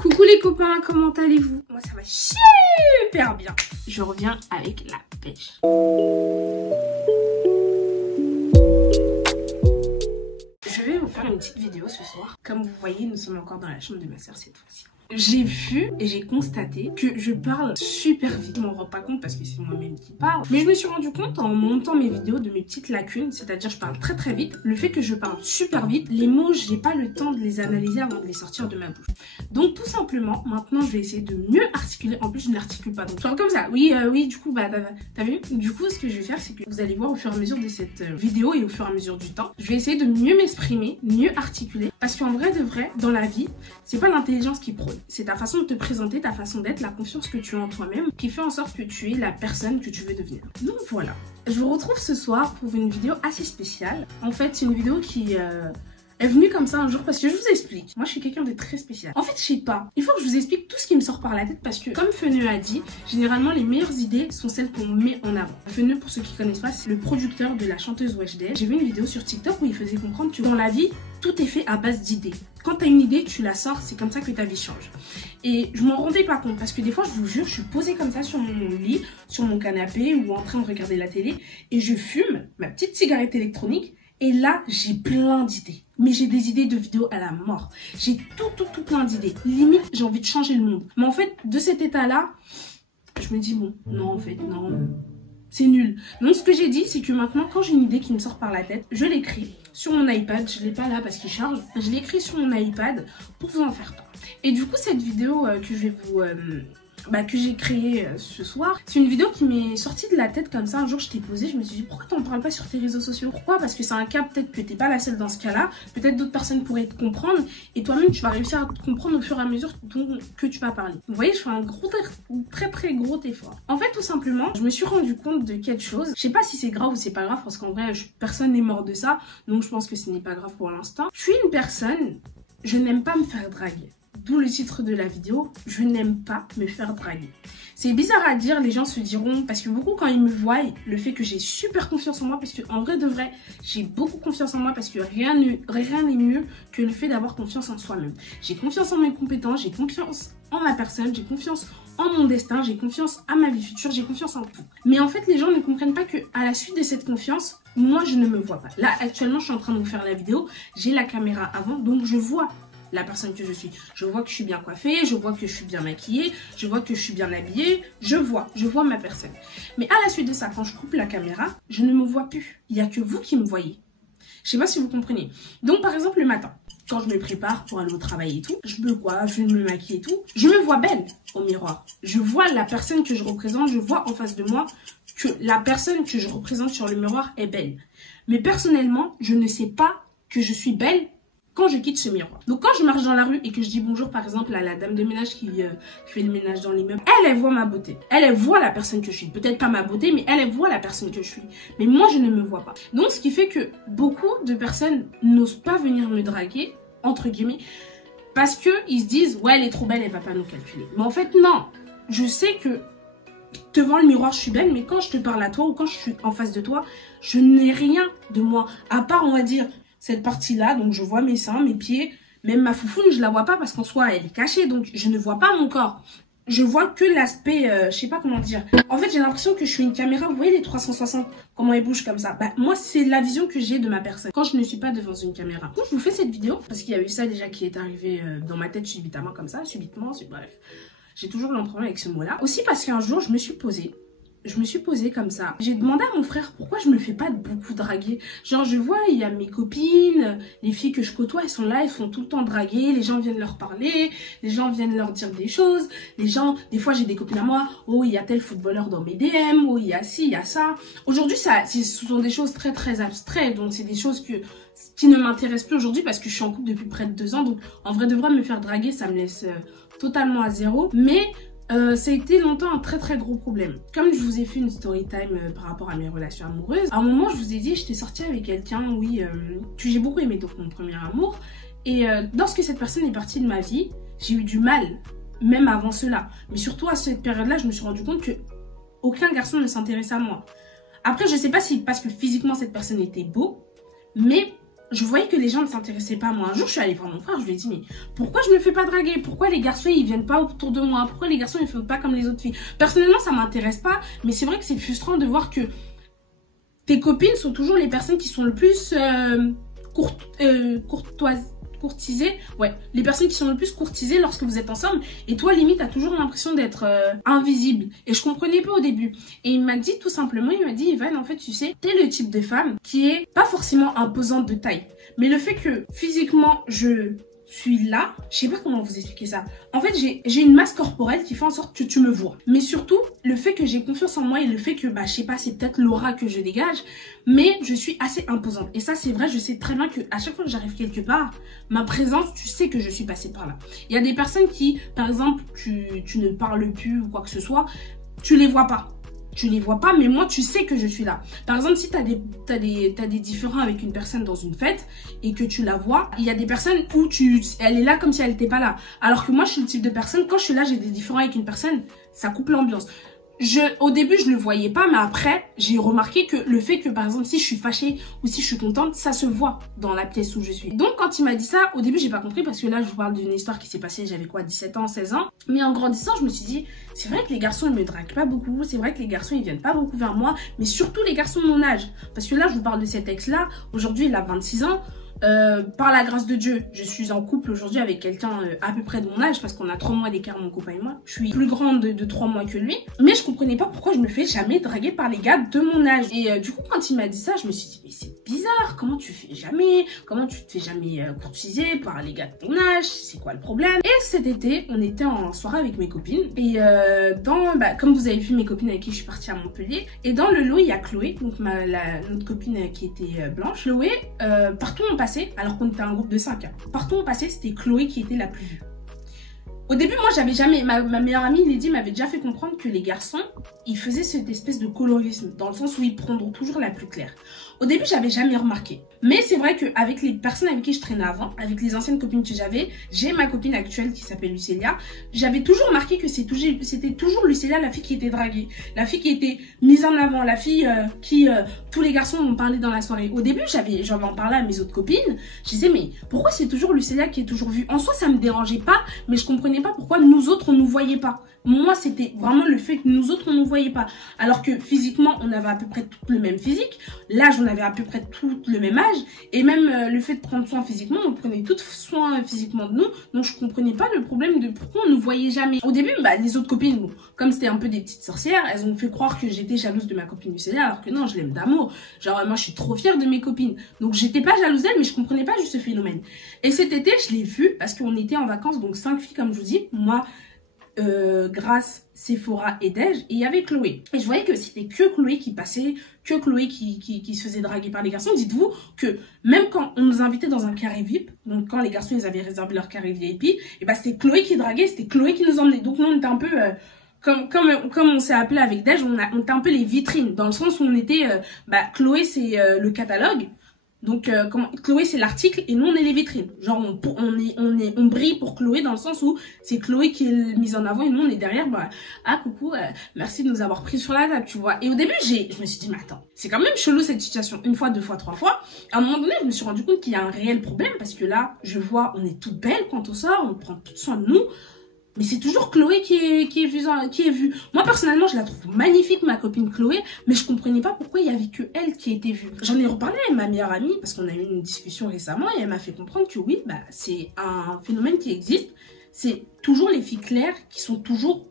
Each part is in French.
Coucou les copains, comment allez-vous? Moi ça va super bien. Je reviens avec la pêche. Je vais vous faire une petite vidéo ce soir. Comme vous voyez, nous sommes encore dans la chambre de ma soeur cette fois-ci. J'ai vu et j'ai constaté que je parle super vite. Je m'en rends pas compte parce que c'est moi-même qui parle. Mais je me suis rendu compte en montant mes vidéos de mes petites lacunes. C'est-à-dire je parle très vite. Le fait que je parle super vite, les mots, j'ai pas le temps de les analyser avant de les sortir de ma bouche. Donc tout simplement, maintenant je vais essayer de mieux articuler. En plus je ne l'articule pas. Donc je parle comme ça. Oui, du coup, bah t'as vu? Du coup, ce que je vais faire, c'est que vous allez voir au fur et à mesure de cette vidéo et au fur et à mesure du temps, je vais essayer de mieux m'exprimer, mieux articuler. Parce qu'en vrai de vrai, dans la vie, c'est pas l'intelligence qui prône. C'est ta façon de te présenter, ta façon d'être, la confiance que tu as en toi-même qui fait en sorte que tu es la personne que tu veux devenir. Donc voilà. Je vous retrouve ce soir pour une vidéo assez spéciale. En fait, c'est une vidéo qui est venue comme ça un jour parce que je vous explique. Moi, je suis quelqu'un de très spécial. En fait, je sais pas. Il faut que je vous explique tout ce qui me sort par la tête parce que, comme Feneu a dit, généralement, les meilleures idées sont celles qu'on met en avant. Feneu, pour ceux qui connaissent pas, c'est le producteur de la chanteuse Weshden. J'ai vu une vidéo sur TikTok où il faisait comprendre que dans la vie, tout est fait à base d'idées. Quand tu as une idée, tu la sors, c'est comme ça que ta vie change. Et je m'en rendais pas compte parce que des fois, je vous jure, je suis posée comme ça sur mon lit, sur mon canapé ou en train de regarder la télé et je fume ma petite cigarette électronique et là, j'ai plein d'idées. Mais j'ai des idées de vidéos à la mort. J'ai tout plein d'idées. Limite, j'ai envie de changer le monde. Mais en fait, de cet état-là, je me dis bon, non en fait, non. C'est nul. Donc ce que j'ai dit, c'est que maintenant, quand j'ai une idée qui me sort par la tête, je l'écris sur mon iPad. Je ne l'ai pas là parce qu'il charge. Je l'écris sur mon iPad pour vous en faire part. Et du coup, cette vidéo que je vais vous... que j'ai créée ce soir, c'est une vidéo qui m'est sortie de la tête comme ça. Un jour, je t'ai posée, je me suis dit pourquoi t'en parles pas sur tes réseaux sociaux? Pourquoi? Parce que c'est un cas, peut-être que t'es pas la seule dans ce cas-là. Peut-être d'autres personnes pourraient te comprendre et toi-même, tu vas réussir à te comprendre au fur et à mesure que tu vas parler. Vous voyez, je fais un très gros effort. En fait, tout simplement, je me suis rendu compte de quelque chose. Je sais pas si c'est grave ou c'est pas grave parce qu'en vrai, personne n'est mort de ça. Donc, je pense que ce n'est pas grave pour l'instant. Je suis une personne, je n'aime pas me faire draguer. D'où le titre de la vidéo, je n'aime pas me faire draguer. C'est bizarre à dire, les gens se diront, parce que beaucoup quand ils me voient, le fait que j'ai super confiance en moi, parce qu'en vrai de vrai, j'ai beaucoup confiance en moi, parce que rien n'est mieux que le fait d'avoir confiance en soi-même. J'ai confiance en mes compétences, j'ai confiance en ma personne, j'ai confiance en mon destin, j'ai confiance à ma vie future, j'ai confiance en tout. Mais en fait, les gens ne comprennent pas qu'à la suite de cette confiance, moi je ne me vois pas. Là, actuellement, je suis en train de vous faire la vidéo, j'ai la caméra avant, donc je vois la personne que je suis. Je vois que je suis bien coiffée, je vois que je suis bien maquillée, je vois que je suis bien habillée, je vois ma personne. Mais à la suite de ça, quand je coupe la caméra, je ne me vois plus. Il n'y a que vous qui me voyez. Je sais pas si vous comprenez. Donc par exemple le matin, quand je me prépare pour aller au travail et tout, je me coiffe, je me maquille et tout, je me vois belle au miroir. Je vois la personne que je représente, je vois en face de moi que la personne que je représente sur le miroir est belle. Mais personnellement, je ne sais pas que je suis belle quand je quitte ce miroir. Donc quand je marche dans la rue et que je dis bonjour par exemple à la dame de ménage qui fait le ménage dans l'immeuble, elle voit ma beauté. Elle voit la personne que je suis. Peut-être pas ma beauté, mais elle voit la personne que je suis. Mais moi je ne me vois pas. Donc ce qui fait que beaucoup de personnes n'osent pas venir me draguer, entre guillemets, parce qu'ils se disent ouais elle est trop belle, elle va pas nous calculer. Mais en fait non. Je sais que devant le miroir je suis belle, mais quand je te parle à toi ou quand je suis en face de toi, je n'ai rien de moi. À part on va dire cette partie-là, donc je vois mes seins, mes pieds, même ma foufoune, je la vois pas parce qu'en soi, elle est cachée, donc je ne vois pas mon corps. Je vois que l'aspect, je sais pas comment dire. En fait, j'ai l'impression que je suis une caméra, vous voyez les 360, comment elle bouge comme ça. Bah, moi, c'est la vision que j'ai de ma personne quand je ne suis pas devant une caméra. Du coup, je vous fais cette vidéo parce qu'il y a eu ça déjà qui est arrivé dans ma tête subitement comme ça, bref. J'ai toujours un problème avec ce mot-là. Aussi parce qu'un jour, je me suis posée comme ça. J'ai demandé à mon frère pourquoi je me fais pas beaucoup draguer. Genre je vois, il y a mes copines, les filles que je côtoie, elles sont là, elles font tout le temps draguer, les gens viennent leur parler, les gens viennent leur dire des choses, les gens, des fois j'ai des copines à moi, oh il y a tel footballeur dans mes DM, oh il y a ci, il y a ça. Aujourd'hui ce sont des choses très abstraites, donc c'est des choses qui ne m'intéressent plus aujourd'hui parce que je suis en couple depuis près de 2 ans, donc en vrai de vrai me faire draguer ça me laisse totalement à zéro, mais ça a été longtemps un très gros problème. Comme je vous ai fait une story time par rapport à mes relations amoureuses, à un moment je vous ai dit j'étais sortie avec quelqu'un, oui, que j'ai beaucoup aimé, donc mon premier amour. Et lorsque cette personne est partie de ma vie, j'ai eu du mal, même avant cela. Mais surtout à cette période-là, je me suis rendu compte que aucun garçon ne s'intéressait à moi. Après, je sais pas si parce que physiquement cette personne était beau, mais je voyais que les gens ne s'intéressaient pas à moi. Un jour, je suis allée voir mon frère, je lui ai dit, mais pourquoi je me fais pas draguer? Pourquoi les garçons, ils viennent pas autour de moi? Pourquoi les garçons, ils font pas comme les autres filles? Personnellement, ça m'intéresse pas, mais c'est vrai que c'est frustrant de voir que tes copines sont toujours les personnes qui sont le plus courtisées. Ouais, les personnes qui sont le plus courtisées lorsque vous êtes ensemble. Et toi, limite, t'as toujours l'impression d'être invisible. Et je comprenais pas au début. Et il m'a dit tout simplement, il m'a dit, Evan, en fait, tu sais, t'es le type de femme qui est pas forcément imposante de taille. Mais le fait que physiquement, je suis là, je sais pas comment vous expliquer ça. En fait, j'ai une masse corporelle qui fait en sorte que tu me vois. Mais surtout, le fait que j'ai confiance en moi et le fait que, je sais pas, c'est peut-être l'aura que je dégage, mais je suis assez imposante. Et ça, c'est vrai, je sais très bien que à chaque fois que j'arrive quelque part, ma présence, tu sais que je suis passée par là. Il y a des personnes qui, par exemple, tu ne parles plus ou quoi que ce soit, tu les vois pas. Tu les vois pas, mais moi, tu sais que je suis là. Par exemple, si t'as des différends avec une personne dans une fête et que tu la vois, il y a des personnes où elle est là comme si elle n'était pas là. Alors que moi, je suis le type de personne, quand je suis là, j'ai des différends avec une personne, ça coupe l'ambiance. Au début, je le voyais pas, mais après, j'ai remarqué que le fait que, par exemple, si je suis fâchée ou si je suis contente, ça se voit dans la pièce où je suis. Donc, quand il m'a dit ça, au début, j'ai pas compris parce que là, je vous parle d'une histoire qui s'est passée, j'avais quoi, 17 ans, 16 ans. Mais en grandissant, je me suis dit, c'est vrai que les garçons, ils me draguent pas beaucoup, c'est vrai que les garçons, ils viennent pas beaucoup vers moi, mais surtout les garçons de mon âge. Parce que là, je vous parle de cet ex-là, aujourd'hui, il a 26 ans. Par la grâce de Dieu, je suis en couple aujourd'hui avec quelqu'un à peu près de mon âge parce qu'on a 3 mois d'écart, mon copain et moi. Je suis plus grande de 3 mois que lui, mais je comprenais pas pourquoi je me fais jamais draguer par les gars de mon âge. Et du coup, quand il m'a dit ça, je me suis dit, mais c'est bizarre, comment tu fais jamais? Comment tu te fais jamais courtiser par les gars de ton âge? C'est quoi le problème? Et cet été, on était en soirée avec mes copines et comme vous avez vu mes copines avec qui je suis partie à Montpellier, et dans le lot, il y a Chloé, donc notre copine qui était blanche. Chloé, partout on passait, alors qu'on était un groupe de 5. Partout où on passait, c'était Chloé qui était la plus vue. Au début, moi, j'avais jamais... Ma meilleure amie, Lydie, m'avait déjà fait comprendre que les garçons, ils faisaient cette espèce de colorisme, dans le sens où ils prendront toujours la plus claire. Au début, j'avais jamais remarqué. Mais c'est vrai qu'avec les personnes avec qui je traînais avant, avec les anciennes copines que j'avais, j'ai ma copine actuelle qui s'appelle Lucélia, j'avais toujours remarqué que c'était toujours Lucélia, la fille qui était draguée, la fille qui était mise en avant, la fille qui tous les garçons m'ont parlé dans la soirée. Au début, j'en en parlais à mes autres copines, je disais mais pourquoi c'est toujours Lucélia qui est toujours vue? En soi, ça me dérangeait pas, mais je comprenais pas pourquoi nous autres on nous voyait pas. Moi, c'était vraiment le fait que nous autres on nous voyait pas, alors que physiquement, on avait à peu près tout le même physique, l'âge, on avait à peu près tout le même âge, et même le fait de prendre soin physiquement, on prenait tout soin physiquement de nous, donc je comprenais pas le problème de pourquoi on nous voyait jamais. Au début, les autres copines, bon, comme c'était un peu des petites sorcières, elles ont fait croire que j'étais jalouse de ma copine Lucélia, alors que non, je l'aime d'amour. Genre, moi, je suis trop fière de mes copines. Donc, j'étais pas jalouse d'elle, mais je comprenais pas juste ce phénomène. Et cet été, je l'ai vu parce qu'on était en vacances, donc 5 filles, comme je vous dis, moi, Grace, Sephora et Dej, et il y avait Chloé. Et je voyais que c'était que Chloé qui passait, que Chloé qui se faisait draguer par les garçons. Dites-vous que même quand on nous invitait dans un carré VIP, donc quand les garçons ils avaient réservé leur carré VIP, et c'était Chloé qui draguait, c'était Chloé qui nous emmenait. Donc nous on était un peu comme on s'est appelé avec Dej, on était un peu les vitrines, dans le sens où on était Chloé c'est le catalogue. Donc, Chloé, c'est l'article et nous, on est les vitrines. Genre, on brille pour Chloé dans le sens où c'est Chloé qui est mise en avant et nous, on est derrière. Coucou, merci de nous avoir pris sur la table, tu vois. Et au début, je me suis dit, mais attends, c'est quand même chelou cette situation. 1 fois, 2 fois, 3 fois. À un moment donné, je me suis rendu compte qu'il y a un réel problème parce que là, je vois, on est toutes belles quand on sort, on prend tout soin de nous. Mais c'est toujours Chloé qui est vue. Moi, personnellement, je la trouve magnifique, ma copine Chloé, mais je comprenais pas pourquoi il y avait que elle qui était vue. J'en ai reparlé avec ma meilleure amie, parce qu'on a eu une discussion récemment, et elle m'a fait comprendre que oui, c'est un phénomène qui existe. C'est toujours les filles claires qui sont toujours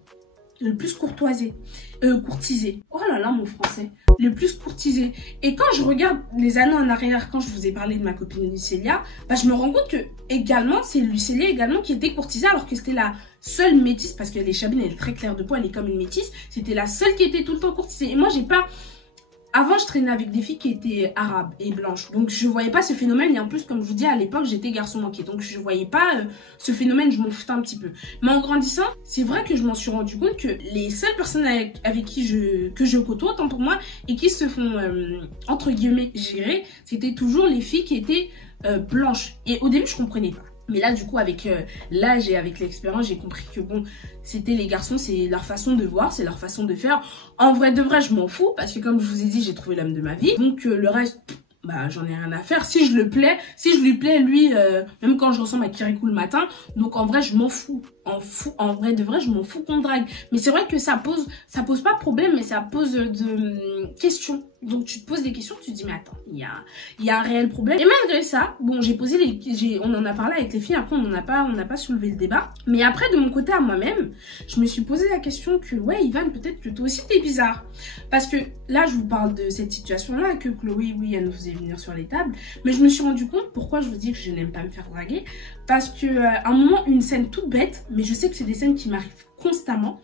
le plus courtisées. Oh là là, mon français. Le plus courtisées. Et quand je regarde les années en arrière, quand je vous ai parlé de ma copine Lucélia, je me rends compte que également, c'est Lucélia également qui était courtisée, alors que c'était la seule métisse, parce que les Chabines, elle est très claire de peau, elle est comme une métisse. C'était la seule qui était tout le temps courtisée. Et moi, j'ai pas... Avant, je traînais avec des filles qui étaient arabes et blanches. Donc, je voyais pas ce phénomène. Et en plus, comme je vous dis, à l'époque, j'étais garçon manqué. Donc, je voyais pas ce phénomène. Je m'en foutais un petit peu. Mais en grandissant, c'est vrai que je m'en suis rendu compte que les seules personnes avec qui je côtoie, autant pour moi, et qui se font, entre guillemets, gérer, c'était toujours les filles qui étaient blanches. Et au début, je comprenais pas. Mais là, du coup, avec l'âge et avec l'expérience, j'ai compris que bon, c'était les garçons, c'est leur façon de voir, c'est leur façon de faire. En vrai de vrai, je m'en fous parce que comme je vous ai dit, j'ai trouvé l'homme de ma vie. Donc le reste, bah j'en ai rien à faire. Si je lui plais, lui, même quand je ressemble à Kirikou le matin, donc en vrai je m'en fous. En vrai de vrai, je m'en fous qu'on drague. Mais c'est vrai que ça pose pas de problème, mais ça pose de questions. Donc tu te poses des questions, tu te dis mais attends, il y a un réel problème. Et malgré ça, bon, on en a parlé avec les filles, après on n'a pas soulevé le débat. Mais après de mon côté à moi-même, je me suis posé la question que ouais Ivan, peut-être que toi aussi t'es bizarre. Parce que là je vous parle de cette situation-là, que Chloé, oui, elle nous faisait venir sur les tables. Mais je me suis rendu compte, pourquoi je vous dis que je n'aime pas me faire draguer. Parce que à un moment, une scène toute bête, mais je sais que c'est des scènes qui m'arrivent constamment.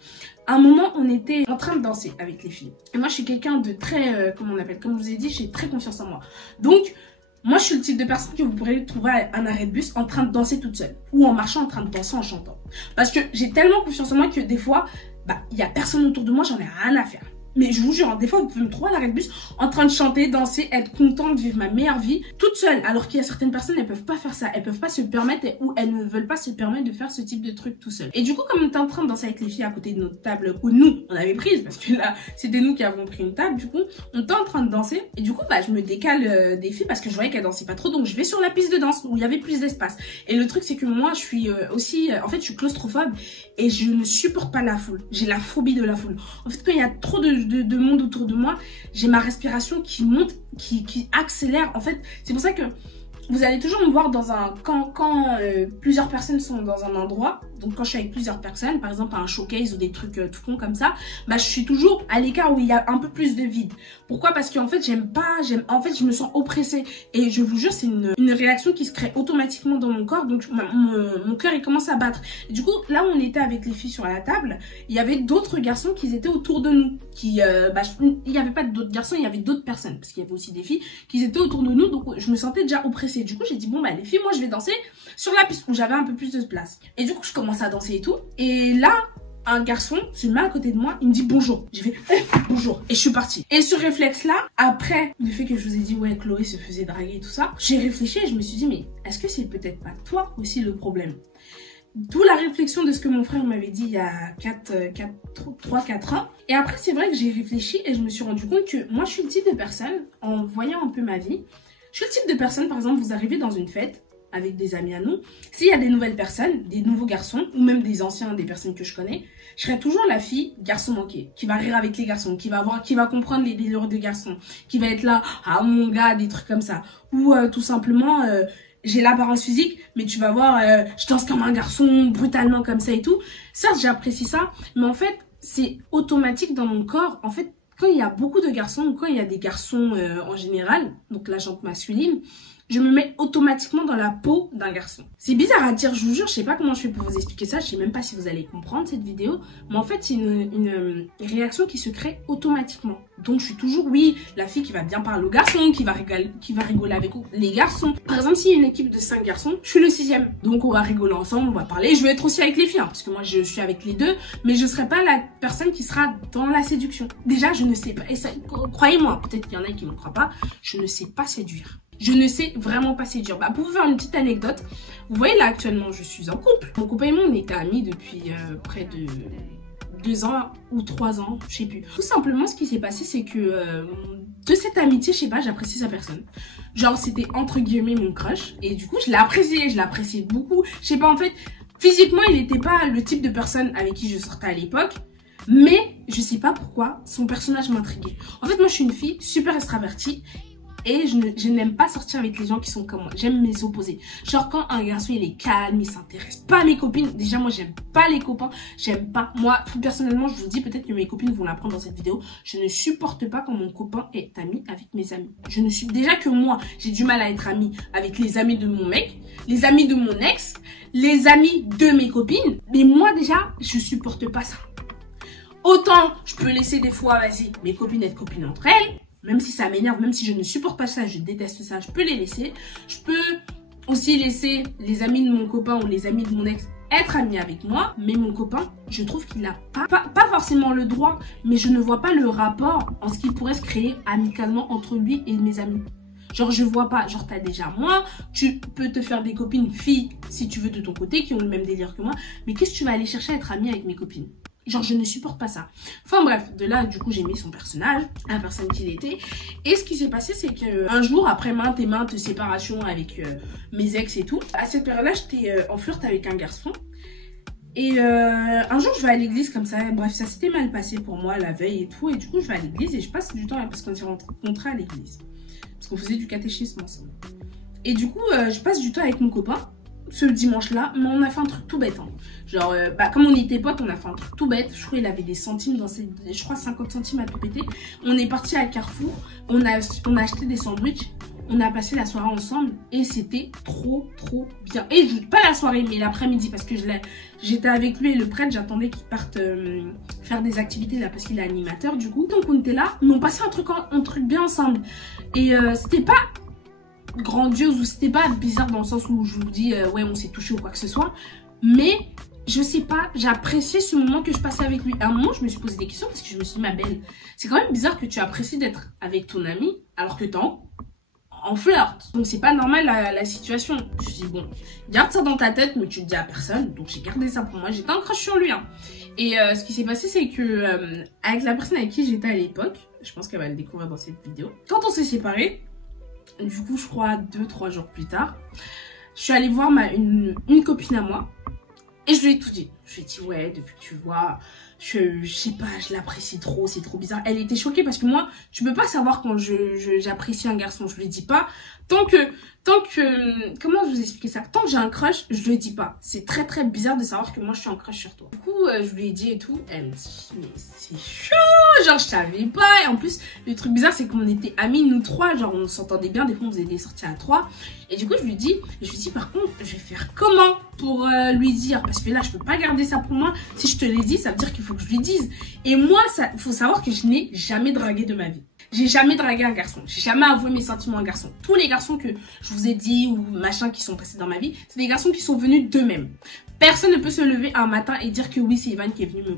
À un moment, on était en train de danser avec les filles. Et moi, je suis quelqu'un de très, comme je vous ai dit, j'ai très confiance en moi. Donc, moi, je suis le type de personne que vous pourrez trouver à un arrêt de bus en train de danser toute seule. Ou en marchant, en train de danser en chantant. Parce que j'ai tellement confiance en moi que des fois, bah, il n'y a personne autour de moi, j'en ai rien à faire. Mais je vous jure, des fois, vous pouvez me trouver à l'arrêt de bus en train de chanter, danser, être contente, vivre ma meilleure vie toute seule. Alors qu'il y a certaines personnes, elles peuvent pas faire ça. Elles peuvent pas se permettre ou elles ne veulent pas se permettre de faire ce type de truc tout seul. Et du coup, comme on était en train de danser avec les filles à côté de notre table que nous, on avait prise, parce que là, c'était nous qui avons pris une table, du coup, on était en train de danser. Et du coup, bah, je me décale des filles parce que je voyais qu'elles dansaient pas trop. Donc, je vais sur la piste de danse où il y avait plus d'espace. Et le truc, c'est que moi, je suis aussi, en fait, je suis claustrophobe et je ne supporte pas la foule. J'ai la phobie de la foule. En fait, quand il y a trop de monde autour de moi, j'ai ma respiration qui monte, qui accélère. En fait, c'est pour ça que vous allez toujours me voir dans un quand plusieurs personnes sont dans un endroit. Donc quand je suis avec plusieurs personnes, par exemple à un showcase ou des trucs tout con comme ça, bah je suis toujours à l'écart où il y a un peu plus de vide. Pourquoi? Parce qu'en fait en fait je me sens oppressée et je vous jure c'est une réaction qui se crée automatiquement dans mon corps. Donc mon cœur il commence à battre. Et du coup là où on était avec les filles sur la table, il y avait d'autres garçons qui étaient autour de nous. Il n'y avait pas d'autres garçons, il y avait d'autres personnes parce qu'il y avait aussi des filles qui étaient autour de nous. Donc je me sentais déjà oppressée. Du coup j'ai dit bon bah les filles, moi je vais danser sur la piste où j'avais un peu plus de place. Et du coup je commence à danser et tout. Et là un garçon se met à côté de moi, il me dit bonjour. J'ai fait bonjour et je suis partie. Et ce réflexe là, après le fait que je vous ai dit ouais Chloé se faisait draguer et tout ça, j'ai réfléchi et je me suis dit mais est-ce que c'est peut-être pas toi aussi le problème? D'où la réflexion de ce que mon frère m'avait dit il y a 3-4 ans. Et après c'est vrai que j'ai réfléchi et je me suis rendu compte que moi je suis le type de personne, en voyant un peu ma vie, je suis le type de personne, par exemple, vous arrivez dans une fête avec des amis à nous, s'il y a des nouvelles personnes, des nouveaux garçons, ou même des anciens, des personnes que je connais, je serai toujours la fille garçon manqué, qui va rire avec les garçons, qui va comprendre les délires des garçons, qui va être là, ah mon gars, des trucs comme ça. Ou tout simplement, j'ai l'apparence physique, mais tu vas voir, je danse comme un garçon, brutalement comme ça et tout. Certes, j'apprécie ça, mais en fait, c'est automatique dans mon corps. En fait, quand il y a beaucoup de garçons, ou quand il y a des garçons en général, donc la jante masculine, je me mets automatiquement dans la peau d'un garçon. C'est bizarre à dire, je vous jure, je sais pas comment je fais pour vous expliquer ça, je sais même pas si vous allez comprendre cette vidéo, mais en fait c'est une réaction qui se crée automatiquement. Donc je suis toujours, oui, la fille qui va bien parler aux garçons, qui va rigoler avec les garçons. Par exemple, s'il y a une équipe de 5 garçons, je suis le 6e. Donc on va rigoler ensemble, on va parler. Je vais être aussi avec les filles, hein, parce que moi je suis avec les deux, mais je serai pas la personne qui sera dans la séduction. Déjà, je ne sais pas, et croyez-moi, peut-être qu'il y en a qui ne me croient pas, je ne sais pas séduire. Je ne sais vraiment pas séduire. Bah, pour vous faire une petite anecdote, vous voyez là actuellement je suis en couple. Mon copain et moi on était amis depuis près de 2 ans ou 3 ans, je sais plus. Tout simplement ce qui s'est passé c'est que de cette amitié, je sais pas, j'apprécie sa personne. Genre c'était entre guillemets mon crush et du coup je l'appréciais beaucoup. Je sais pas en fait, physiquement il n'était pas le type de personne avec qui je sortais à l'époque. Mais je sais pas pourquoi son personnage m'intriguait. En fait moi je suis une fille super extravertie. Et je n'aime pas sortir avec les gens qui sont comme moi. J'aime mes opposés. Genre quand un garçon il est calme, il s'intéresse pas à mes copines. Déjà moi j'aime pas les copains. J'aime pas. Moi personnellement je vous dis, peut-être que mes copines vont l'apprendre dans cette vidéo. Je ne supporte pas quand mon copain est ami avec mes amis. Déjà que moi j'ai du mal à être amie avec les amis de mon mec, les amis de mon ex, les amis de mes copines. Mais moi déjà je supporte pas ça. Autant je peux laisser des fois, vas-y, mes copines être copines entre elles. Même si ça m'énerve, même si je ne supporte pas ça, je déteste ça, je peux les laisser. Je peux aussi laisser les amis de mon copain ou les amis de mon ex être amis avec moi. Mais mon copain, je trouve qu'il n'a pas forcément le droit, mais je ne vois pas le rapport en ce qu'il pourrait se créer amicalement entre lui et mes amis. Genre je vois pas, genre t'as déjà moi, tu peux te faire des copines filles si tu veux de ton côté qui ont le même délire que moi. Mais qu'est-ce que tu vas aller chercher à être amie avec mes copines? Genre, je ne supporte pas ça. Enfin bref, de là, du coup, j'ai mis son personnage, la personne qu'il était. Et ce qui s'est passé, c'est qu'un jour, après maintes et maintes séparations avec mes ex et tout, à cette période-là, j'étais en flirt avec un garçon. Et un jour, je vais à l'église comme ça. Bref, ça s'était mal passé pour moi la veille et tout. Et du coup, je vais à l'église et je passe du temps parce qu'on s'est rencontrés à l'église. Parce qu'on faisait du catéchisme ensemble. Et du coup, je passe du temps avec mon copain ce dimanche-là. Mais on a fait un truc tout bête. Hein. Genre, comme on était potes, on a fait un truc tout bête. Je crois qu'il avait des centimes dans ses... Je crois 50 centimes à tout péter. On est parti à Carrefour. On a acheté des sandwichs. On a passé la soirée ensemble et c'était trop bien. Et pas la soirée mais l'après-midi parce que j'étais avec lui et le prêtre, j'attendais qu'il parte faire des activités là parce qu'il est animateur du coup. Donc on était là, mais on passait un truc bien ensemble. Et c'était pas grandiose ou c'était pas bizarre dans le sens où je vous dis ouais on s'est touché ou quoi que ce soit. Mais je sais pas, j'ai apprécié ce moment que je passais avec lui. À un moment je me suis posé des questions parce que je me suis dit ma belle, c'est quand même bizarre que tu apprécies d'être avec ton ami alors que t'es en flirt. Donc c'est pas normal la situation. Je me suis dit bon, garde ça dans ta tête mais tu le dis à personne. Donc j'ai gardé ça pour moi. J'étais un crush sur lui. Hein. Et ce qui s'est passé c'est que avec la personne avec qui j'étais à l'époque, je pense qu'elle va le découvrir dans cette vidéo. Quand on s'est séparés, du coup je crois 2-3 jours plus tard, je suis allée voir une copine à moi. Et je lui ai tout dit. Je lui ai dit ouais depuis que tu vois, je sais pas, je l'apprécie trop, c'est trop bizarre. Elle était choquée parce que moi, tu peux pas savoir quand j'apprécie un garçon, je lui dis pas. Tant que, comment je vous expliquer ça? Tant que j'ai un crush, je lui dis pas. C'est très bizarre de savoir que moi je suis en crush sur toi. Du coup, je lui ai dit et tout, elle me dit mais c'est chaud, genre je savais pas. Et en plus, le truc bizarre c'est qu'on était amis nous trois, genre on s'entendait bien, des fois on faisait des sorties à trois. Et du coup, je lui dis par contre, je vais faire comment pour lui dire? Parce que là, je peux pas garder ça pour moi. Si je te l'ai dit, ça veut dire qu'il faut que je lui dise. Et moi, faut savoir que je n'ai jamais dragué de ma vie. J'ai jamais dragué un garçon. J'ai jamais avoué mes sentiments à un garçon. Tous les garçons que je vous ai dit ou machin qui sont passés dans ma vie, c'est des garçons qui sont venus d'eux-mêmes. Personne ne peut se lever un matin et dire que oui, c'est Ivan qui est venu me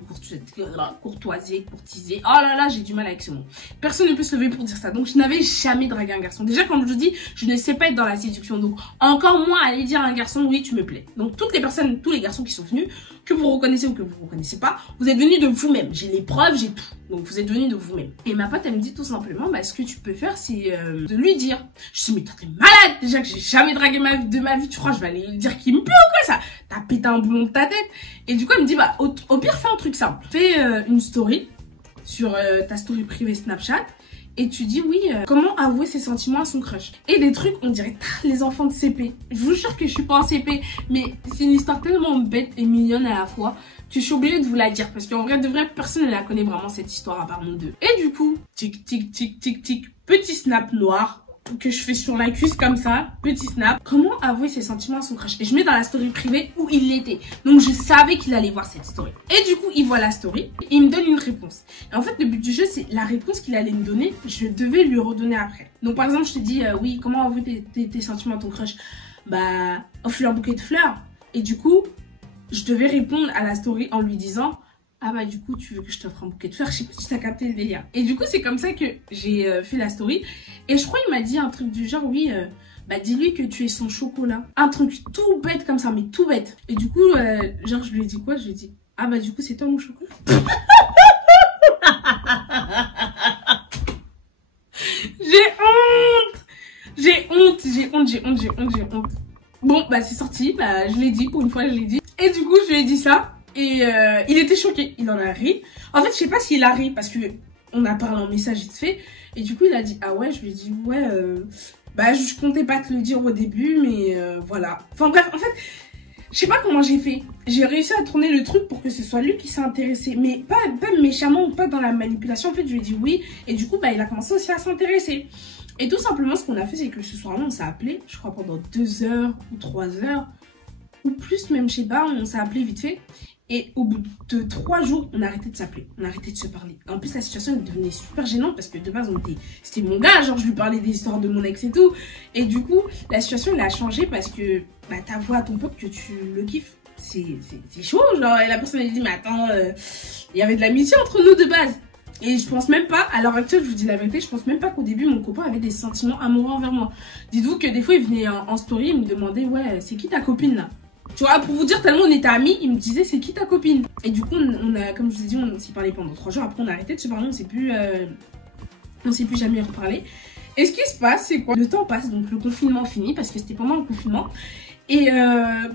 courtoiser, courtiser. Oh là là, j'ai du mal avec ce mot. Personne ne peut se lever pour dire ça. Donc, je n'avais jamais dragué un garçon. Déjà, quand je dis, je ne sais pas être dans la séduction. Donc, encore moins aller dire à un garçon, oui, tu me plais. Donc, toutes les personnes, tous les garçons qui sont venus, que vous reconnaissez ou que vous ne reconnaissez pas, vous êtes venus de vous-même. J'ai les preuves, j'ai tout. Donc, vous êtes venus de vous-même. Et ma pote, elle me dit tout simplement, bah, ce que tu peux faire, c'est de lui dire. Je dis, mais toi, t'es malade. Déjà que j'ai jamais dragué de ma vie, tu crois, je vais aller lui dire qu'il me plaît ou quoi ça? T'as pété un boulon de ta tête. Et du coup, elle me dit, bah, au pire, fais un truc simple. Fais une story sur ta story privée Snapchat. Et tu dis, oui, comment avouer ses sentiments à son crush. Et des trucs, on dirait, les enfants de CP. Je vous jure que je suis pas en CP. Mais c'est une histoire tellement bête et mignonne à la fois que je suis obligée de vous la dire. Parce qu'en vrai, de vrai, personne ne la connaît vraiment cette histoire à part nous deux. Et du coup, tic, tic, tic, tic, tic, petit snap noir que je fais sur la cuisse comme ça, petit snap. Comment avouer ses sentiments à son crush? Et je mets dans la story privée où il l'était. Donc je savais qu'il allait voir cette story. Et du coup, il voit la story et il me donne une réponse. Et en fait, le but du jeu, c'est la réponse qu'il allait me donner, je devais lui redonner après. Donc par exemple, je te dis, oui, comment avouer tes sentiments à ton crush? Bah, offre-lui un bouquet de fleurs. Et du coup, je devais répondre à la story en lui disant, ah bah du coup tu veux que je t'offre un bouquet de fleurs, je sais pas si t'as capté le délire. Et du coup c'est comme ça que j'ai fait la story. Et je crois qu'il m'a dit un truc du genre oui, bah dis-lui que tu es son chocolat. Un truc tout bête comme ça, mais tout bête. Et du coup genre je lui ai dit quoi? Je lui ai dit ah bah du coup c'est toi mon chocolat. J'ai honte. Bon bah c'est sorti, bah je l'ai dit, pour une fois je l'ai dit. Et du coup je lui ai dit ça. Et il était choqué, il en a ri. En fait, je sais pas s'il a ri parce que on a parlé en message vite fait. Et du coup, il a dit ah ouais, je lui ai dit ouais, bah je comptais pas te le dire au début, mais voilà. Enfin bref, en fait, je sais pas comment j'ai fait. J'ai réussi à tourner le truc pour que ce soit lui qui s'est intéressé, mais pas méchamment ou pas dans la manipulation. En fait, je lui ai dit oui, et du coup, bah il a commencé aussi à s'intéresser. Et tout simplement, ce qu'on a fait, c'est que ce soir-là, on s'est appelé, je crois pendant 2 heures ou 3 heures ou plus même, je sais pas, on s'est appelé vite fait. Et au bout de 3 jours, on a arrêté de s'appeler, on a arrêté de se parler. En plus, la situation elle devenait super gênante parce que de base, c'était mon gars, genre je lui parlais des histoires de mon ex et tout. Et du coup, la situation elle a changé parce que bah, t'avoues à ton pote que tu le kiffes. C'est chaud, genre, et la personne elle dit, mais attends, il y avait de l'amitié entre nous de base. Et je pense même pas, à l'heure actuelle, je vous dis la vérité, je pense même pas qu'au début, mon copain avait des sentiments amoureux envers moi. Dites-vous que des fois, il venait en story, il me demandait, ouais, c'est qui ta copine là? Tu vois, pour vous dire, tellement on était amis, il me disait c'est qui ta copine? Et du coup, on a, comme je vous ai dit, on s'est parlé pendant 3 jours. Après, on a arrêté de se parler, on s'est plus jamais reparlé. Et ce qui se passe, c'est quoi? Le temps passe, donc le confinement finit, parce que c'était pendant le confinement. Et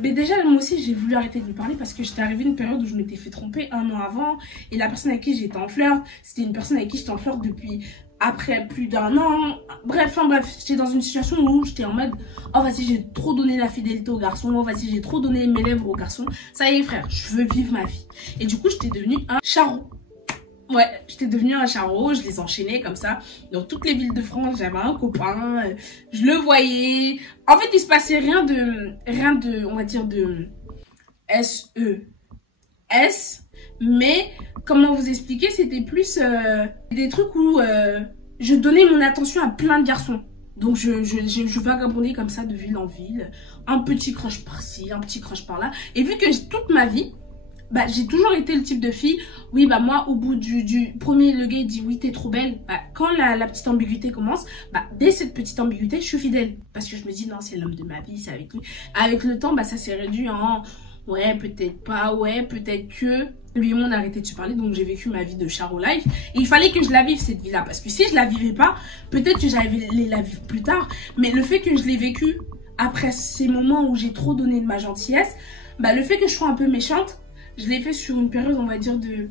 mais déjà, moi aussi, j'ai voulu arrêter de lui parler parce que j'étais arrivée à une période où je m'étais fait tromper 1 an avant. Et la personne avec qui j'étais en flirt, c'était une personne avec qui j'étais en flirt depuis après plus d'1 an. Bref, j'étais dans une situation où j'étais en mode oh vas-y, j'ai trop donné la fidélité aux garçons, oh vas-y, j'ai trop donné mes lèvres aux garçons. Ça y est frère, je veux vivre ma vie. Et du coup, j'étais devenue un charron. Ouais, j'étais devenue un charreau, je les enchaînais comme ça. Dans toutes les villes de France, j'avais un copain, je le voyais. En fait, il se passait rien de, on va dire, de S, mais comment vous expliquer, c'était plus des trucs où je donnais mon attention à plein de garçons. Donc je vagabondais comme ça de ville en ville, un petit crush par-ci, un petit crush par-là. Et vu que toute ma vie, bah, j'ai toujours été le type de fille, oui, bah moi, au bout du premier, le gars il dit oui, t'es trop belle. Bah, quand la petite ambiguïté commence, bah, dès cette petite ambiguïté, je suis fidèle. Parce que je me dis, non, c'est l'homme de ma vie, c'est avec lui. Avec le temps, bah, ça s'est réduit en, ouais, peut-être pas, ouais, peut-être que. Lui et moi, on a arrêté de se parler, donc j'ai vécu ma vie de charo life. Et il fallait que je la vive, cette vie-là. Parce que si je la vivais pas, peut-être que j'allais la vivre plus tard. Mais le fait que je l'ai vécu après ces moments où j'ai trop donné de ma gentillesse, bah, le fait que je sois un peu méchante, je l'ai fait sur une période, on va dire, de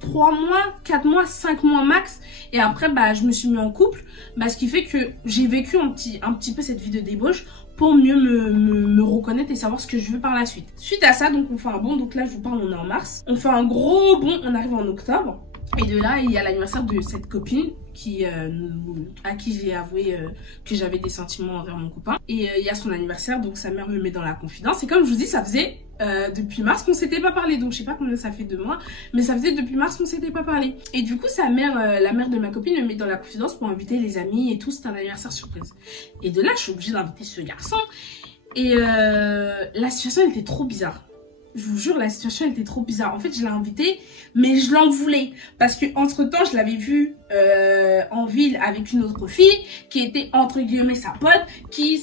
3 mois, 4 mois, 5 mois max. Et après, bah, je me suis mis en couple. Bah, ce qui fait que j'ai vécu un petit peu cette vie de débauche pour mieux me reconnaître et savoir ce que je veux par la suite. Suite à ça, donc, on fait un bond. Donc là, je vous parle, on est en mars. On fait un gros bond, on arrive en octobre. Et de là, il y a l'anniversaire de cette copine à qui j'ai avoué que j'avais des sentiments envers mon copain. Et il y a son anniversaire, donc sa mère me met dans la confidence. Et comme je vous dis, ça faisait depuis mars qu'on s'était pas parlé. Donc je sais pas combien ça fait de mois, mais ça faisait depuis mars qu'on s'était pas parlé. Et du coup, sa mère, la mère de ma copine, me met dans la confidence pour inviter les amis et tout. C'était un anniversaire surprise. Et de là, je suis obligée d'inviter ce garçon. Et la situation, elle était trop bizarre. Je vous jure, la situation elle était trop bizarre. En fait, je l'ai invité, mais je l'en voulais. Parce que entre temps, je l'avais vu en ville avec une autre fille qui était entre guillemets sa pote,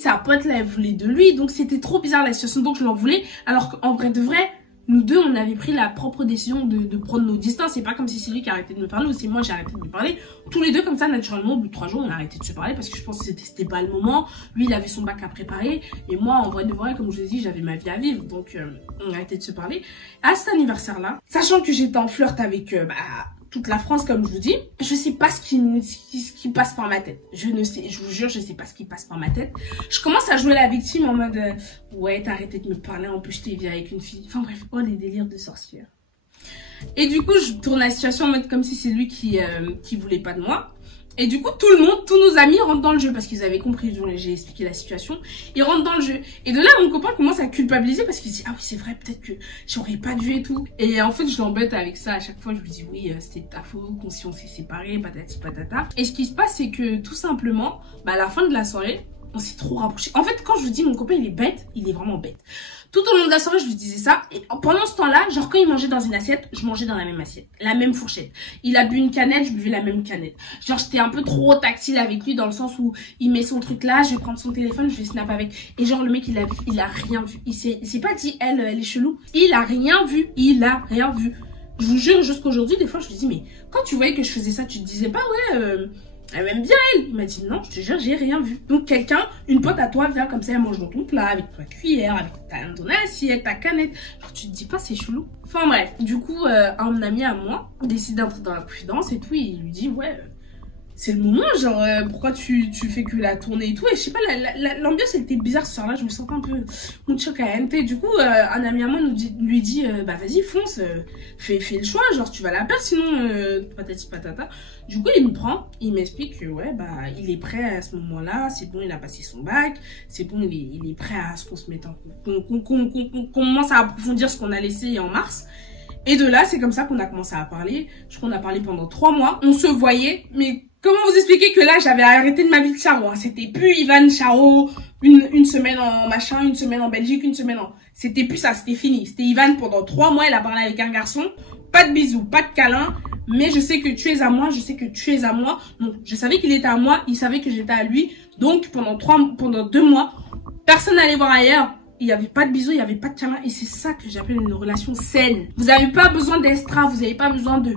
sa pote là, elle voulait de lui. Donc c'était trop bizarre la situation, donc je l'en voulais. Alors qu'en vrai de vrai, nous deux, on avait pris la propre décision de prendre nos distances. C'est pas comme si c'est lui qui a arrêté de me parler ou c'est moi j'ai arrêté de lui parler. Tous les deux comme ça, naturellement, au bout de 3 jours, on a arrêté de se parler parce que je pense que c'était pas le moment. Lui, il avait son bac à préparer. Et moi, en vrai de vrai, comme je vous ai dit, j'avais ma vie à vivre. Donc, on a arrêté de se parler. À cet anniversaire-là, sachant que j'étais en flirt avec toute la France, comme je vous dis, je sais pas ce qui passe par ma tête. Je vous jure, je sais pas ce qui passe par ma tête. Je commence à jouer la victime en mode ouais, t'as arrêté de me parler, en plus je t'ai vu avec une fille. Enfin bref, oh les délires de sorcière. Et du coup, je tourne la situation en mode comme si c'est lui qui voulait pas de moi. Et du coup, tout le monde, tous nos amis rentrent dans le jeu parce qu'ils avaient compris, j'ai expliqué la situation. Ils rentrent dans le jeu. Et de là, mon copain commence à culpabiliser parce qu'il se dit ah oui, c'est vrai, peut-être que j'aurais pas dû et tout. Et en fait, je l'embête avec ça. À chaque fois, je lui dis oui, c'était ta faute, si on s'est séparés, patati patata. Et ce qui se passe, c'est que tout simplement, bah, à la fin de la soirée, on s'est trop rapprochés. En fait, quand je vous dis mon copain, il est bête, il est vraiment bête. Tout au long de la soirée, je lui disais ça. Et pendant ce temps-là, genre quand il mangeait dans une assiette, je mangeais dans la même assiette. La même fourchette. Il a bu une canette, je buvais la même canette. Genre j'étais un peu trop tactile avec lui dans le sens où il met son truc là, je vais prendre son téléphone, je vais snap avec. Et genre le mec, il a rien vu. Il s'est pas dit, elle est chelou. Il a rien vu. Il a rien vu. Je vous jure, jusqu'aujourd'hui, des fois, je lui dis, mais quand tu voyais que je faisais ça, tu te disais pas, ouais... elle m'aime bien elle. Il m'a dit non, je te jure, j'ai rien vu. Donc quelqu'un, une pote à toi vient comme ça, elle mange dans ton plat, avec ta cuillère, avec ton assiette, ta canette. Genre tu te dis pas c'est chelou. Enfin bref, du coup un ami à moi décide d'entrer dans la confidence et tout, et il lui dit ouais c'est le moment, genre pourquoi tu fais que la tournée et tout. Et je sais pas, l'ambiance elle était bizarre ce soir-là, je me sentais un peu mucho caliente. Du coup un ami à moi lui dit bah vas-y fonce, fais le choix, genre tu vas la perdre sinon patati patata. Du coup il me prend, il m'explique que ouais bah il est prêt à ce moment-là, c'est bon, il a passé son bac, c'est bon, il est prêt à ce qu'on se mette en qu'on commence à approfondir ce qu'on a laissé en mars. Et de là, c'est comme ça qu'on a commencé à parler. Je crois qu'on a parlé pendant 3 mois. On se voyait, mais comment vous expliquer que là, j'avais arrêté de ma vie de Charo, hein. C'était plus Ivan Charo, une semaine en machin, une semaine en Belgique, une semaine en... C'était plus ça, c'était fini. C'était Ivan pendant 3 mois, elle a parlé avec un garçon. Pas de bisous, pas de câlins. Mais je sais que tu es à moi, je sais que tu es à moi. Donc, je savais qu'il était à moi, il savait que j'étais à lui. Donc, pendant 2 mois, personne n'allait voir ailleurs. il n'y avait pas de bisous, il n'y avait pas de câlin. Et c'est ça que j'appelle une relation saine. Vous n'avez pas besoin d'extra, vous n'avez pas besoin de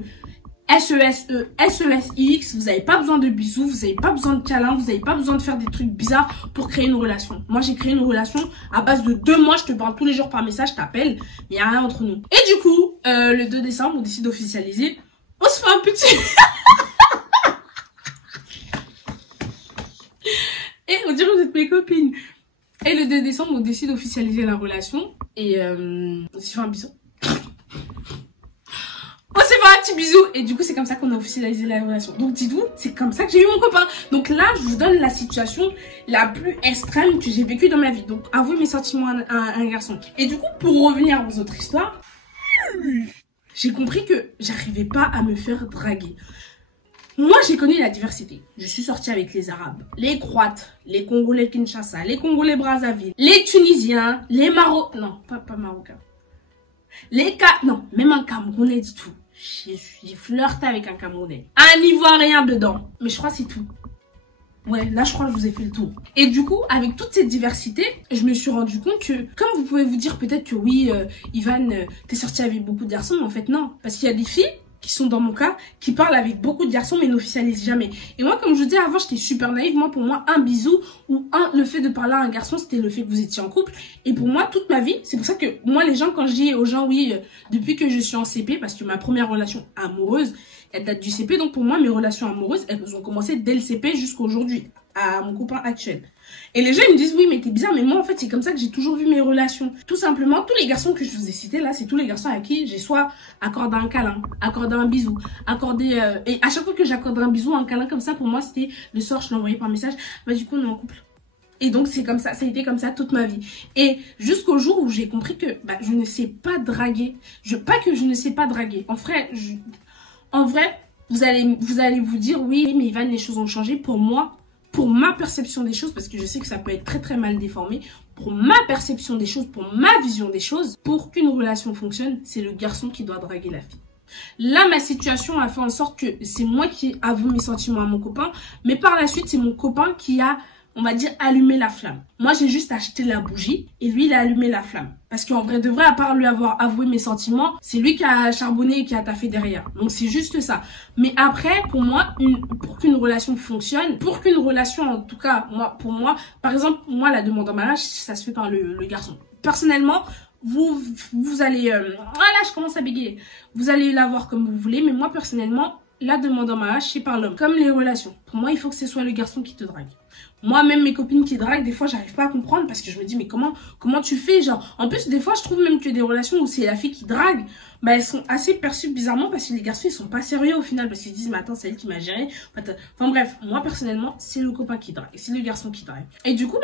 SESX, vous n'avez pas besoin de bisous, vous n'avez pas besoin de câlins, vous n'avez pas besoin de faire des trucs bizarres pour créer une relation. Moi, j'ai créé une relation à base de 2 mois, je te parle tous les jours par message, je t'appelle, mais il n'y a rien entre nous. Et du coup, le 2 décembre, on décide d'officialiser. On se fait un petit... Et on dirait que vous êtes mes copines. Et le 2 décembre, on décide d'officialiser la relation. Et on s'y fait un bisou. On s'est fait un petit bisou. Et du coup, c'est comme ça qu'on a officialisé la relation. Donc, dites-vous, c'est comme ça que j'ai eu mon copain. Donc là, je vous donne la situation la plus extrême que j'ai vécue dans ma vie. Donc, avouez mes sentiments à un garçon. Et du coup, pour revenir aux autres histoires, j'ai compris que j'arrivais pas à me faire draguer. Moi, j'ai connu la diversité. Je suis sortie avec les Arabes, les Croates, les Congolais Kinshasa, les Congolais Brazzaville, les Tunisiens, les Marocains. Non, pas Marocains. Non, même un Camerounais du tout. J'ai flirté avec un Camerounais. Un Ivoirien dedans. Mais je crois que c'est tout. Ouais, là, je crois que je vous ai fait le tour. Et du coup, avec toute cette diversité, je me suis rendu compte que, comme vous pouvez vous dire peut-être que oui, Ivan, t'es sorti avec beaucoup de garçons, mais en fait, non. Parce qu'il y a des filles qui sont dans mon cas, qui parlent avec beaucoup de garçons, mais n'officialisent jamais. Et moi, comme je vous disais avant, j'étais super naïve. Moi, pour moi, un bisou ou le fait de parler à un garçon, c'était le fait que vous étiez en couple. Et pour moi, toute ma vie, c'est pour ça que moi, les gens, quand je dis aux gens, oui, depuis que je suis en CP, parce que ma première relation amoureuse, elle date du CP. Donc, pour moi, mes relations amoureuses, elles ont commencé dès le CP jusqu'à aujourd'hui, à mon copain actuel. Et les gens, ils me disent, oui, mais t'es bizarre. Mais moi, en fait, c'est comme ça que j'ai toujours vu mes relations. Tout simplement, tous les garçons que je vous ai cités là, c'est tous les garçons à qui j'ai soit accordé un câlin, accordé un bisou, accordé... Et à chaque fois que j'accordais un bisou, un câlin comme ça, pour moi, c'était le soir, je l'envoyais par message. Bah, du coup, on est en couple. Et donc, c'est comme ça a été comme ça toute ma vie. Et jusqu'au jour où j'ai compris que je ne sais pas draguer. Pas que je ne sais pas draguer. En vrai, vous allez vous dire, oui, mais Ivan, les choses ont changé. Pour moi, pour ma perception des choses, parce que je sais que ça peut être très très mal déformé, pour ma perception des choses, pour ma vision des choses, pour qu'une relation fonctionne, c'est le garçon qui doit draguer la fille. Là, ma situation a fait en sorte que c'est moi qui avoue mes sentiments à mon copain, mais par la suite, c'est mon copain qui a, on va dire, allumé la flamme. Moi, j'ai juste acheté la bougie et lui, il a allumé la flamme. Parce qu'en vrai de vrai, à part lui avoir avoué mes sentiments, c'est lui qui a charbonné et qui a taffé derrière. Donc, c'est juste ça. Mais après, pour moi, pour qu'une relation fonctionne, pour qu'une relation, en tout cas, pour moi, par exemple, moi, la demande en mariage, ça se fait par le garçon. Personnellement, vous allez... voilà, je commence à bégayer. Vous allez la voir comme vous voulez, mais moi, personnellement, la demande en mariage, c'est par l'homme. Comme les relations. Pour moi, il faut que ce soit le garçon qui te drague. Moi, même mes copines qui draguent, des fois, j'arrive pas à comprendre parce que je me dis, mais comment tu fais, genre. En plus, des fois, je trouve même que des relations où c'est la fille qui drague, elles sont assez perçues bizarrement parce que les garçons, ils sont pas sérieux au final parce qu'ils disent, mais attends, c'est elle qui m'a géré. Enfin bref, moi, personnellement, c'est le copain qui drague. C'est le garçon qui drague. Et du coup,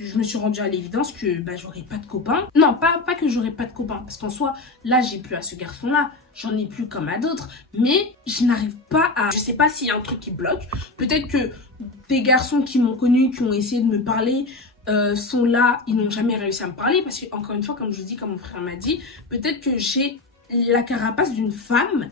je me suis rendue à l'évidence que j'aurais pas de copain. Non, pas que j'aurais pas de copain. Parce qu'en soi, là, j'ai plus à ce garçon-là. J'en ai plus comme à d'autres. Mais je n'arrive pas à... Je sais pas s'il y a un truc qui bloque. Peut-être que des garçons qui m'ont connu, qui ont essayé de me parler, sont là. Ils n'ont jamais réussi à me parler. Parce que, encore une fois, comme je vous dis, comme mon frère m'a dit, peut-être que j'ai la carapace d'une femme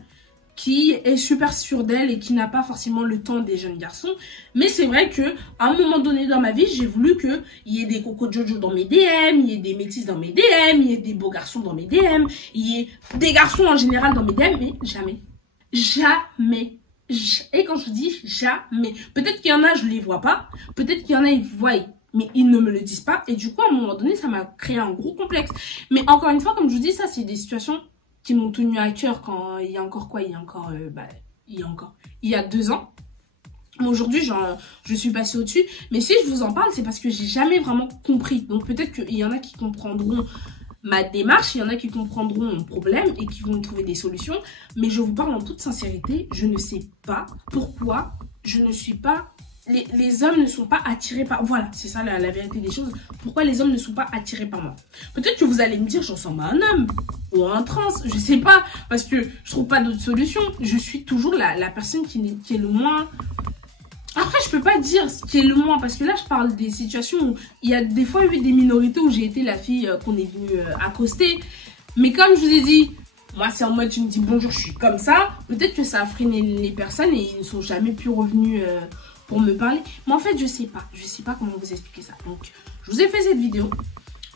qui est super sûre d'elle et qui n'a pas forcément le temps des jeunes garçons. Mais c'est vrai que à un moment donné dans ma vie, j'ai voulu qu'il y ait des Coco Jojo dans mes DM, il y ait des métis dans mes DM, il y ait des beaux garçons dans mes DM, il y ait des garçons en général dans mes DM, mais jamais. Jamais. Et quand je dis jamais, peut-être qu'il y en a, je les vois pas, peut-être qu'il y en a, ils voient, mais ils ne me le disent pas. Et du coup, à un moment donné, ça m'a créé un gros complexe. Mais encore une fois, comme je vous dis, ça, c'est des situations qui m'ont tenu à cœur quand il y a encore quoi, il y a 2 ans. Aujourd'hui, je suis passée au-dessus. Mais si je vous en parle, c'est parce que j'ai jamais vraiment compris. Donc peut-être qu'il y en a qui comprendront ma démarche, il y en a qui comprendront mon problème et qui vont trouver des solutions. Mais je vous parle en toute sincérité, je ne sais pas pourquoi je ne suis pas... Les hommes ne sont pas attirés par... Voilà, c'est ça la vérité des choses. Pourquoi les hommes ne sont pas attirés par moi? Peut-être que vous allez me dire, j'en ressemble à un homme ou à un trans, je sais pas. Parce que je trouve pas d'autre solution. Je suis toujours la personne qui est le moins... Après, je peux pas dire ce qui est le moins. Parce que là, je parle des situations où il y a des fois eu des minorités où j'ai été la fille qu'on est venu accoster. Mais comme je vous ai dit... Moi, c'est en mode, tu me dis bonjour, je suis comme ça. Peut-être que ça a freiné les personnes et ils ne sont jamais plus revenus... pour me parler, mais en fait je sais pas comment vous expliquer ça. Donc je vous ai fait cette vidéo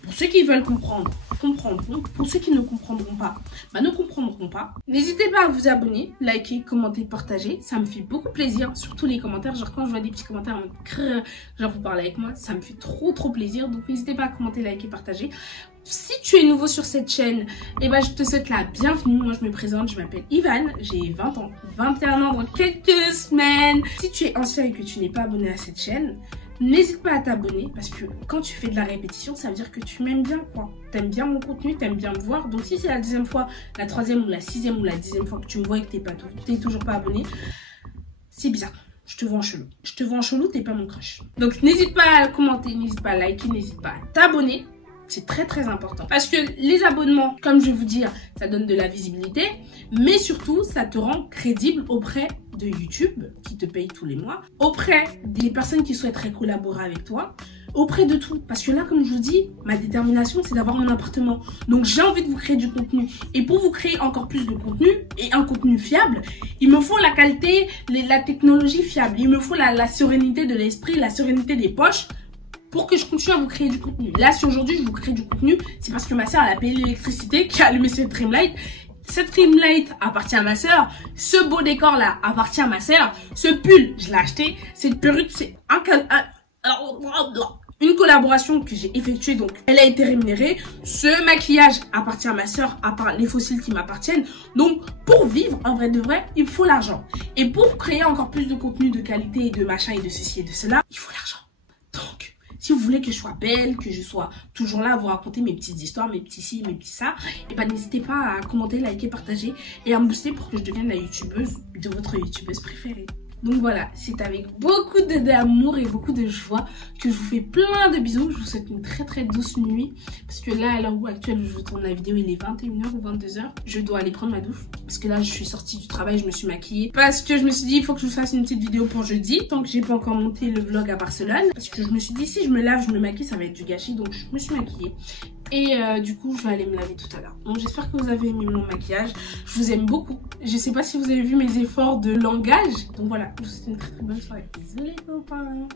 Pour ceux qui veulent comprendre, comprendront. Pour ceux qui ne comprendront pas, bah ne comprendront pas. N'hésitez pas à vous abonner, liker, commenter, partager. Ça me fait beaucoup plaisir, surtout les commentaires. Genre quand je vois des petits commentaires, genre vous parlez avec moi, ça me fait trop plaisir. Donc n'hésitez pas à commenter, liker, partager. Si tu es nouveau sur cette chaîne, eh ben, je te souhaite la bienvenue. Moi, je me présente, je m'appelle Ivan, j'ai 20 ans, 21 ans dans quelques semaines. Si tu es ancien et que tu n'es pas abonné à cette chaîne, n'hésite pas à t'abonner parce que quand tu fais de la répétition, ça veut dire que tu m'aimes bien, quoi. T'aimes bien mon contenu, t'aimes bien me voir. Donc si c'est la deuxième fois, la troisième ou la sixième ou la 10e fois que tu me vois et que t'es toujours pas abonné, c'est bizarre. Je te vois en chelou. Je te vois en chelou, t'es pas mon crush. Donc n'hésite pas à commenter, n'hésite pas à liker, n'hésite pas à t'abonner. C'est très important. Parce que les abonnements, comme je vais vous dire, ça donne de la visibilité. Mais surtout, ça te rend crédible auprès de YouTube, qui te paye tous les mois. Auprès des personnes qui souhaiteraient collaborer avec toi. Auprès de tout. Parce que là, comme je vous dis, ma détermination, c'est d'avoir mon appartement. Donc, j'ai envie de vous créer du contenu. Et pour vous créer encore plus de contenu, et un contenu fiable, il me faut la qualité, la technologie fiable. Il me faut la sérénité de l'esprit, la sérénité des poches, pour que je continue à vous créer du contenu. Là, si aujourd'hui je vous crée du contenu, c'est parce que ma soeur, elle a payé l'électricité, qui a allumé cette Dreamlight. Cette Dreamlight appartient à ma soeur. Ce beau décor là appartient à ma soeur. Ce pull, je l'ai acheté. Cette perruque, c'est une collaboration que j'ai effectuée, donc elle a été rémunérée. Ce maquillage appartient à ma soeur, à part les fossiles qui m'appartiennent. Donc pour vivre en vrai de vrai, il faut l'argent. Et pour créer encore plus de contenu de qualité et de machin et de ceci et de cela, il faut l'argent. Donc si vous voulez que je sois belle, que je sois toujours là à vous raconter mes petites histoires, mes petits ci, mes petits ça, et ben n'hésitez pas à commenter, liker, partager et à me booster pour que je devienne la youtubeuse de votre youtubeuse préférée. Donc voilà, c'est avec beaucoup d'amour et beaucoup de joie que je vous fais plein de bisous. Je vous souhaite une très douce nuit. Parce que là, à l'heure actuelle où je vous tourne la vidéo, il est 21h ou 22h. Je dois aller prendre ma douche. Parce que là, je suis sortie du travail, je me suis maquillée. Parce que je me suis dit, il faut que je vous fasse une petite vidéo pour jeudi. Tant que j'ai pas encore monté le vlog à Barcelone. Parce que je me suis dit, si je me lave, je me maquille, ça va être du gâchis. Donc je me suis maquillée. Et du coup, je vais aller me laver tout à l'heure. Donc j'espère que vous avez aimé mon maquillage. Je vous aime beaucoup. Je sais pas si vous avez vu mes efforts de langage. Donc voilà, je vous souhaite une très bonne soirée. Désolée copains.